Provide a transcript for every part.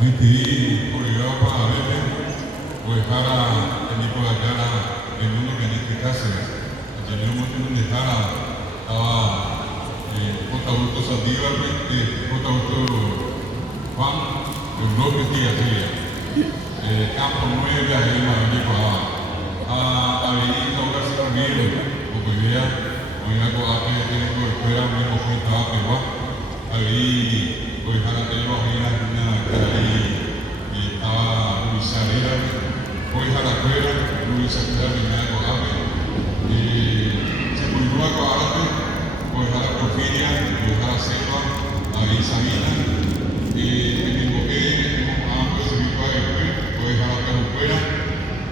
Niti kuliwa para vete, pues para el tipo de cara el mundo que en este caso, tenemos que nos dejara kota auto Sandiva, kota auto Juan, el bloque que hacía, campo 9 a él me a venir a hablar sobre mí, porque vea, hoy algo que tiene que esperar mismo junto a Pegua, ahí pues a la tele una ahí estaba Luis Arena, hoy a la cueva, Luis Arena Vinagre Ave, se murió a Coarte, pues a la Porfiria, pues a la Selva, a Isabina, el mismo que ambos se vivió a pues a la Peruquera,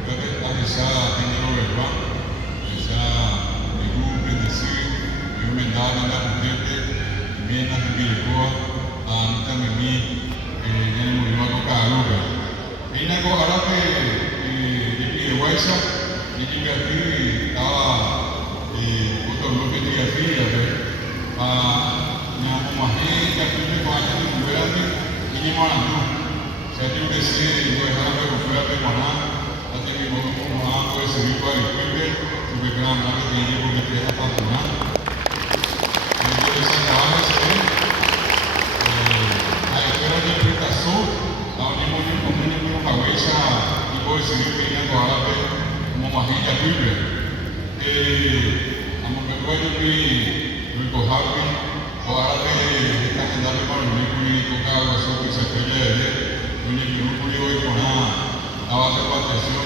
a esa teniendo verdad, esa de grupo de decir, yo me daba la gente, mientras que Bilboa, a Anita Memí, en el movimiento Caluga. Y la cosa que de Huesa, y que aquí estaba otro bloque de aquí, a Namumají, que aquí me vaya a recuperar, y ni Moranú. O sea, tengo que ser, yo dejaba de recuperar de Moná, hasta que mi mamá puede servir para el pueblo, porque gran madre tiene que quedar para Moná. Entonces, trabaja ese a escuela de interpretação, a unimos como cabeça e depois seguir pegando a árabe como uma rede bíblia. A mulher que o corrabe, o árabe está andando para o único e tocar o seu que se pede, o único grupo de hoje com a base de atenção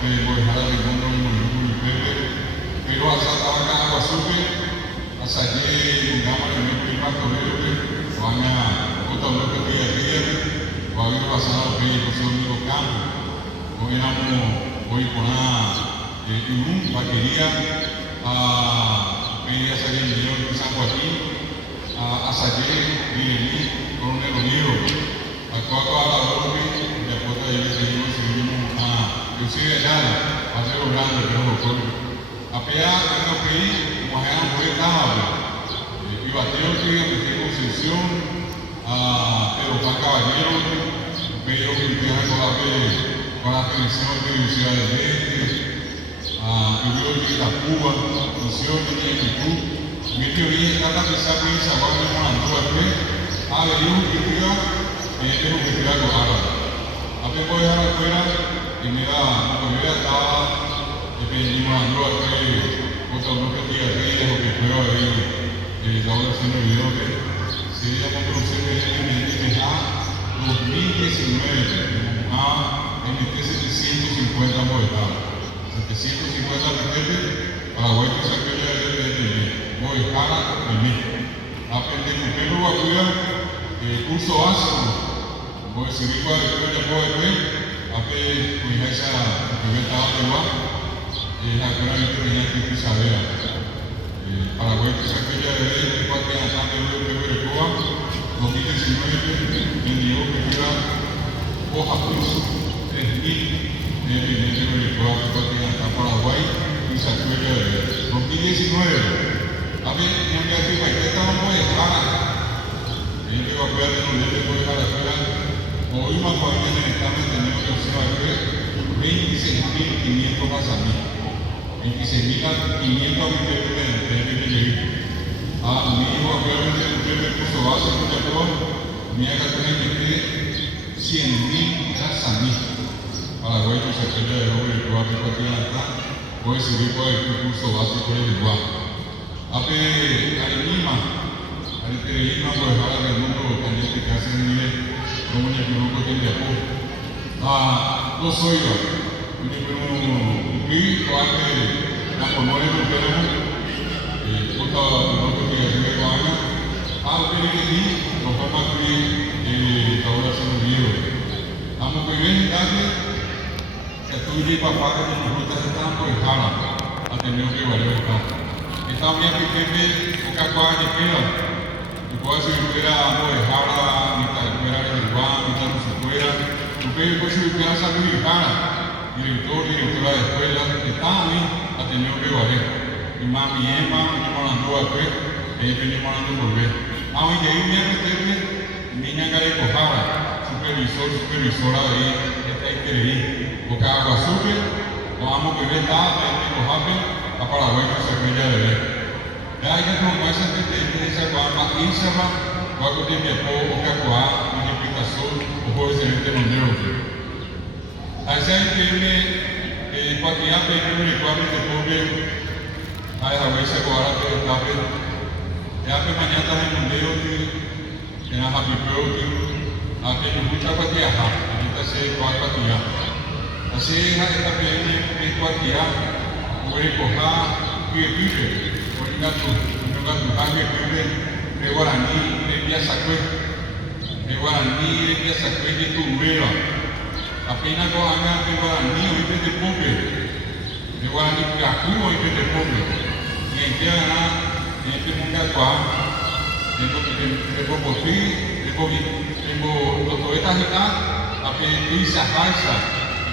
que depois árabe quando o único de bebê, pero essa estava com a super, a sair gama de único de quatro bebê, van a otro bloque de día, van a pasar a los que son los campos. Hoy éramos, hoy con una vaquería a pedir a salir de San Joaquín, a salir de Coronel Unido, a toda la bloque, de acuerdo a ellos seguimos a Lucía Ayala, a hacer los grandes, pero los pueblos. A pegar en los país, como eran muy estables. Y bateo que en Concepción, pero Juan Caballero, pero que con la televisión de Ciudad del Este, y luego que la Cuba, Concepción de YouTube, mi teoría está tan pesada que esa va a ver una nueva vez, a ver, yo que diga, tengo que tirar con árabe. A ver, voy a dejar afuera, y me da, cuando yo estaba, dependiendo de una nueva vez, otro bloque de días, lo que puedo ver. Ahora haciendo el video que sería la producción de NMA 2019, NMA 750 modelados, 750 paquetes para Huayco Saquilla de Moijara y mí. Aprender con pelo guacuya, curso básico, voy a seguir para el escuela de POEP, aprender con esa primera etapa, la escuela de que Isabela. Paraguay que se aquella de ley, igual que en la de Cuba, 2019, envió que fuera hoja plus 3.000 de Cuba, igual que en Paraguay, y se aquella de ley. 2019, también en que aquí que estábamos en Jara, y yo voy a tener un dedo de Jara afuera, hoy más para mí en el examen tenemos que observar 26.500 casamientos. 26.500 a mi hijo actualmente el primer curso base de Japón, mi hija actualmente 100.000 casamientos. Para hoy que se aquella de hoy el cuarto que acá, puede seguir por el curso básico del lenguaje. A Lima, pues ahora del mundo también que hace en nivel, como el grupo que de Japón. No soy yo. Y la formó el gobierno, junto a los que se van a pedir los formas de ahora son libros. Vamos a ver, que tú y papá que nos gusta estar por el jala, a tener que valer acá. Esta bien que tiene un cacuá de pela, y puede ser que era por el jala, ni tal, que era el guan, ni tal, no se fuera, porque puede ser que era salud y jala. Director y directora de escuela, estaban ahí a tener que valer. Y más mi Emma, mi mandó a ver, ella venía mandando volver. A hoy de ahí me apetece, niña que le cojaba, supervisora ahí, esta hay que ir, porque agua super, vamos a beber nada, tengo happy, a Paraguay no se puede ya beber. Ya hay que tomar esa tendencia, cuando Isama, cuando tiene que poner o cacoa, una explicación, o por excelente nombre. Así hay que ir, cuando ya pedimos el cuadro de pobre, hay a veces ahora que está ya que mañana está en un dedo, en la happy birthday, ape mucha patia ha, kita se kwa patia. Así esta pene es patia, puede coger que vive, puede gato que vive, de guaraní, de vía sacue, que tu vela. Apenas lo hagan de guaraní o de pobre, de guaraní que acuo y de pobre. Y en que hagan, en este mundo actual, de popotí, los poetas están a pedir falsa,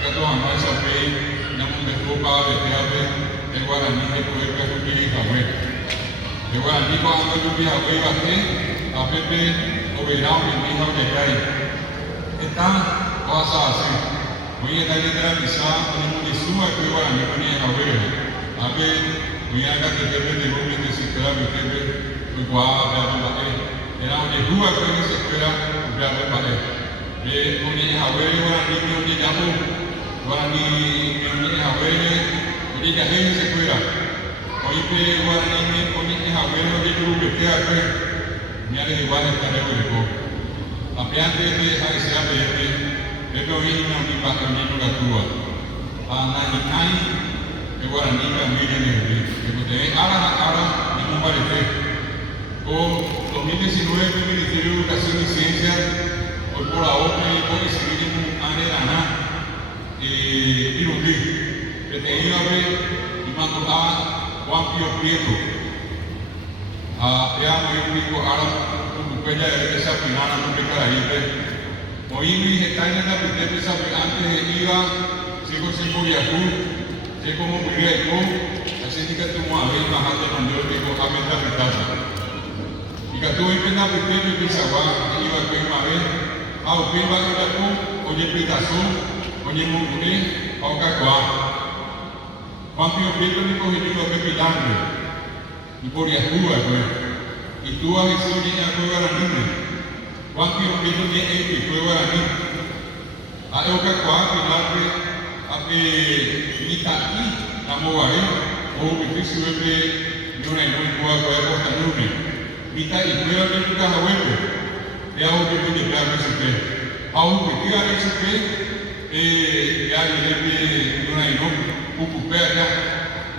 que todos aman esa fe, no me copa de teatro, el guaraní de poder que fue Javé. El guaraní cuando yo vi a Javé bajé, a Pepe Oberao y mi hija de Cari. Están cosas así. Hoy está en la misa, tenemos de suma que guaraní ponía Javé. A ver, voy a que te ven de hombre de siquiera que te ven, igual, era una rua que se espera ya me paré. Oni Javé, Guaraní, Yamu, Guaraní, Javé, Oni Yahé se espera. Hoy que Guaraní, Oni Javé, Oni Yuru, que hace, me ha de igual estar en el poco. Apeante de esa que sea de hoy no me pasa ni una tua. A Nanikai, que Guaraní también en el río. Que te ahora, ni un parece. O 2019 el Ministerio de Educación y Ciencia, hoy por la otra y por seguir en un área y Irundí, que tenía que ver y mandó a Juan Pío Prieto, a muy rico, ahora con cuella de esa final, no que para ir. Hoy mi está en la primera antes de IVA, sigo sin Moriacú, sé cómo vivía yo, así que tú a ver más alto cuando yo digo a meta mitad. Que tu ipena pequeno que sawa iba que uma vez ao que vai dar com o de explicação onde mungune ao cacua quando eu vejo me corrigiu a pepilando e por a rua e tu a visão de a guarani quando eu vejo de ele foi guarani a eu cacua que lá a pe mitati na moae ou difícil de não é muito boa para a nuvem Mita igual de tu casa web, ya o que tú te hagas ese, aunque tú hagas ese, ya le una y no, ocupé allá,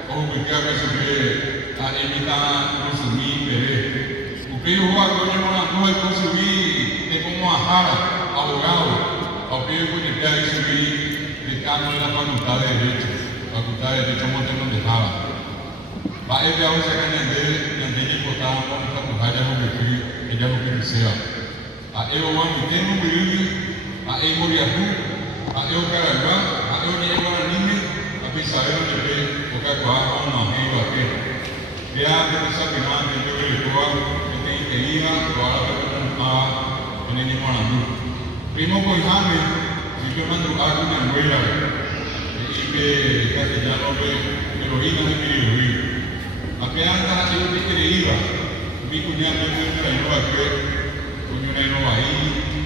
o que tú hagas ese, a evitar consumir, pero yo voy a coger una cosa consumir de como ajara, abogado, o que yo te hagas ese, de cambio de la facultad de derecho, monte donde estaba. Va a ver ahora que en el portal vamos a ya lo que sea. A ello vamos a tener un virus, a ello Moriacú, a ello Caragua, a ello Niego a Nime, a pesar de que porque acá vamos a ir a que ya que esa final que yo le digo que tiene que ir a en el Nimonamú. Primo con Jaime, si yo mando algo de abuela y que castellano que lo vino de Kiribui. Apenas yo te creía, mi cuñado me trajo a que con una ahí,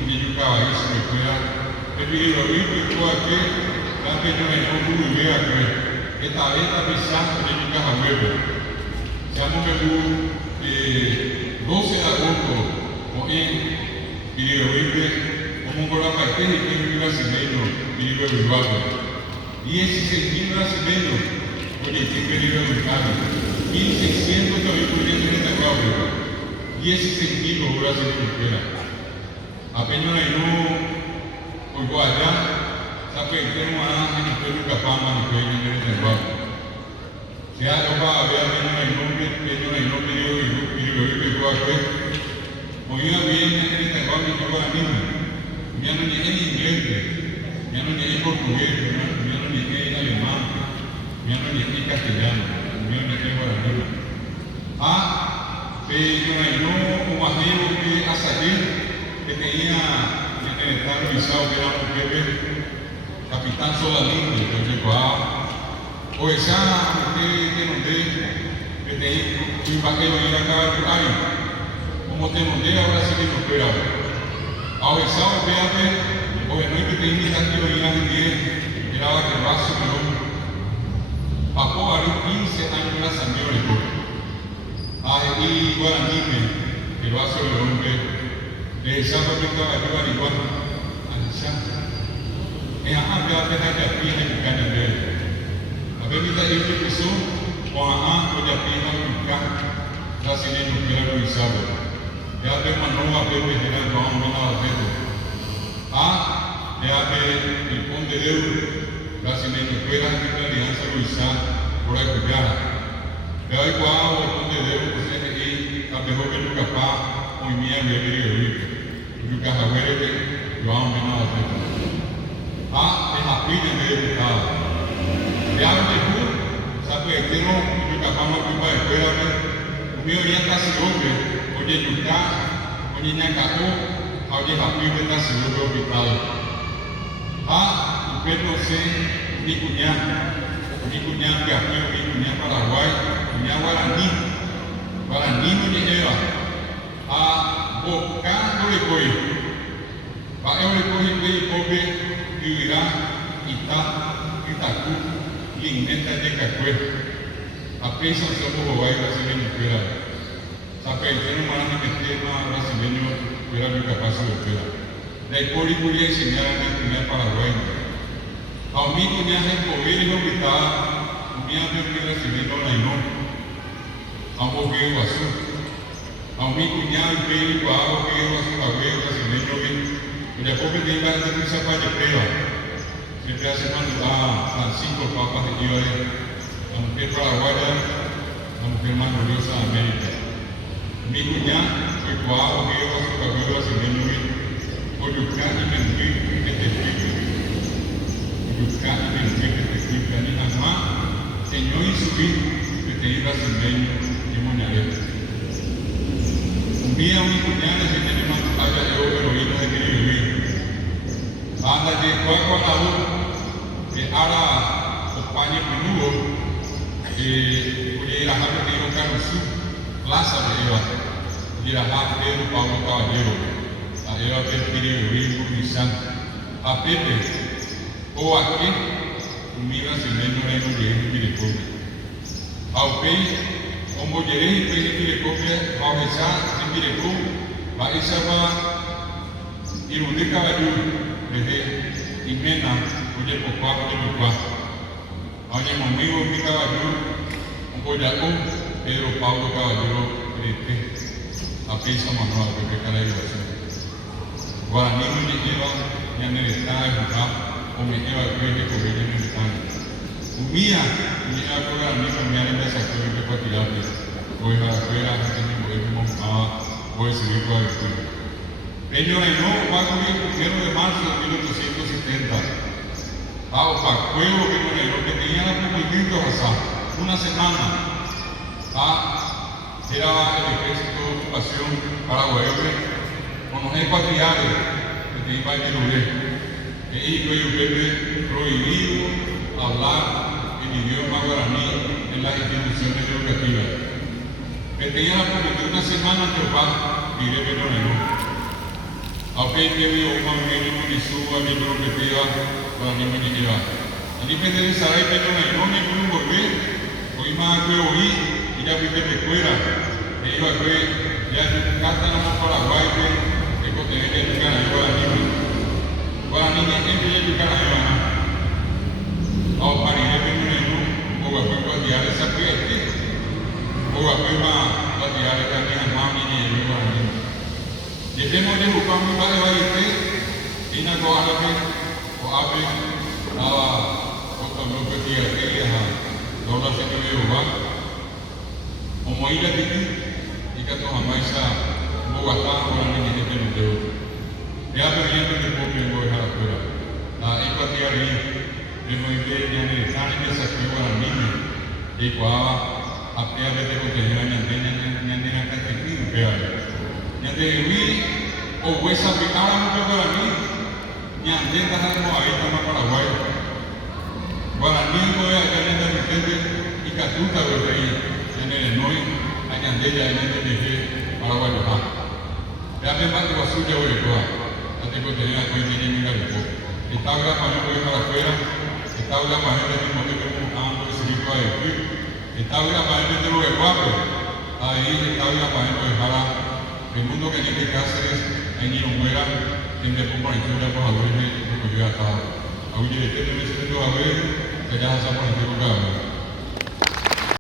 ni yo caballo se me fuera. He pedido y tú a que, tanto yo no pude ver a que, esta vez está pensando en mi casa huevo. Seamos el 12 de agosto, o en Kiribui, como un programa de técnico brasileño, Kiribui Bilbao. 16.000 brasileños, oye, que Kiribui Bilbao. 1.600 también en esta causa, 16.000 horas de cultura. Apenas no, por allá, sabe que tenemos a Ministerio de Capama, que en el trabajo. Se ha tocado a ver a el nombre, que no hay nombre y lo que puedo hacer. Hoy bien en el trabajo que yo a mí, ya no llegué en inglés, ya no llegué en portugués, ya no llegué en alemán, ya no llegué en castellano. Pero no un amigo que a salir que tenía están revisados que era un jefe, capitán Solalinde, que llegó a o esa que nos dé, que te un vaquero ir a cada año, como te nos dé ahora sí que nos espera. Ahora esa o fíjate, o no hay que te invitan que lo digan en 10, era que va a subir. Papá, a 15 años la señora, y Guaraní, que lo hace el hombre, de esa papita que va a igual, a la santa. Es a ver, que hay aquí en el canal. A ver, mira, yo te puso, o a ya pina nunca, casi ni no quiero revisarlo. Ya te mandó a ver, que era el vamos a hacer. Ya ve el ponte de euro, casi ni no quiero hacer la alianza revisar por ahí que ya. Pero hay cuadro, el ponte de euro, pues es aquí, a mejor que nunca pa, muy bien, de ver nunca saber que yo amo a hacer. Es la pina de estado. Ya lo dijo, sabe que tengo un capaz más culpa de escuela, un mío ya casi hombre, oye yuca, oye ñacaco, oye la pibe casi hombre hospital. Usted no sé, mi cuñada que aquí, mi cuñada Paraguay, cuñada Guaraní no lleva, buscando le coge, para él le coge y coge, vivirá, y Itacú, y neta de Cacue, apenas somos Hawaii brasileño fuera. Sabe, yo no me van a meter más brasileño fuera mi capaz de fuera. De por y voy a enseñar a mi cuñada Paraguay. A mi cuñada es poder y hospital, mi amigo brasileño no. A un boqueo azul. A mi cuñada es pelo y guapo, boqueo azul, abuelo brasileño bien. Y después que te iba a hacer un zapato de prueba. Siempre hace cuando Francisco Papas de Iba la mujer paraguaya, la mujer más gloriosa de América. Mi cuñada fue cuadro, que iba a su cabello brasileño bien, por Yucán y Menguí, que te explique. Yucán y Menguí, que te explique. Ni nada más, Señor y subir, que te iba brasileño y moñarete. Un día mi cuñada se tiene una toalla de oro, heroína de que vivir. Anda de cuaco a la boca. Ahora, España menudo, la gente que iba a Carlos Plaza de Eva, y la gente Pedro Pablo Caballero, a Eva Pedro Río Nissan, a Pepe, o a qué, un mira si menos era un llegue y direcobre. A Upey, como llegué y pedí direcobre, a Ojesa, en direcobre, a esa va, y un de caballero, desde Imena, oye, papá, oye, conmigo, mi caballero, un boyacón, Pedro Pablo Caballero, a Pisa Manuel, que cara de oración. Guaraní me lleva, ya en el estado de Bucá, o me lleva a creer que correr en el estado. Un día, me lleva a Guaraní, me lleva a la sección de Patirate, voy a la escuela, voy a seguir con el estudio. Ellos no va a comer el 1 de marzo de 1870. Pacuelo que tenía la publicidad una semana. Era el ejército de ocupación paraguayo, con los expatriados que te iba a Yirulé. Y Pepe prohibido hablar el idioma guaraní en las instituciones educativas. Que tenía la publicidad una semana en Topaz y de Perón. Aunque yo como mi suba mi propiedad para mi niña. Allí me debe saber que no me puedo volver. Hoy más que oí y ya fui de escuela. Me iba a ver ya canta la Paraguay que contiene que llegar a Guaraní. Guaraní es que llegar a Guaraní. Ahora para ir a ver o a ver cuál día esa fiesta o a ver más cuál día que tenía más niña y Guaraní. Dejemos de buscar mi padre Baite, y no coja la fe, o abre otro grupo de tierras, no lo sé que me va. Como ir a Titi, y que todos amáis a Bogotá, o la niña que te metió. Ya te viendo que poco me voy a la escuela. La empatía ahí, me voy a ver ya en el examen que se escribió a la niña, y cuando apenas te contenido en la niña que te escribió, ya te vi, o esa picada mucho para mí, ñandeta hacemos ahí estamos Paraguay. Guaraní no es acá en el Vicente y Catuta lo rey en el Noy, añandella en el Neje, Paraguay lo ha. Ya me mando a suya hoy, ya tengo que tener a cuenta en mi garipo. Está hablando para para afuera, está hablando para gente que no me como ando de servicio a él. Está hablando para gente de lo que guapo, ahí está hablando para gente de Jara. El mundo que tiene Cáceres, en Iromuera, en el Pumba y Chula por la Luis, porque yo ya estaba. Oye, este no es el mundo a ver, que ya se ha por el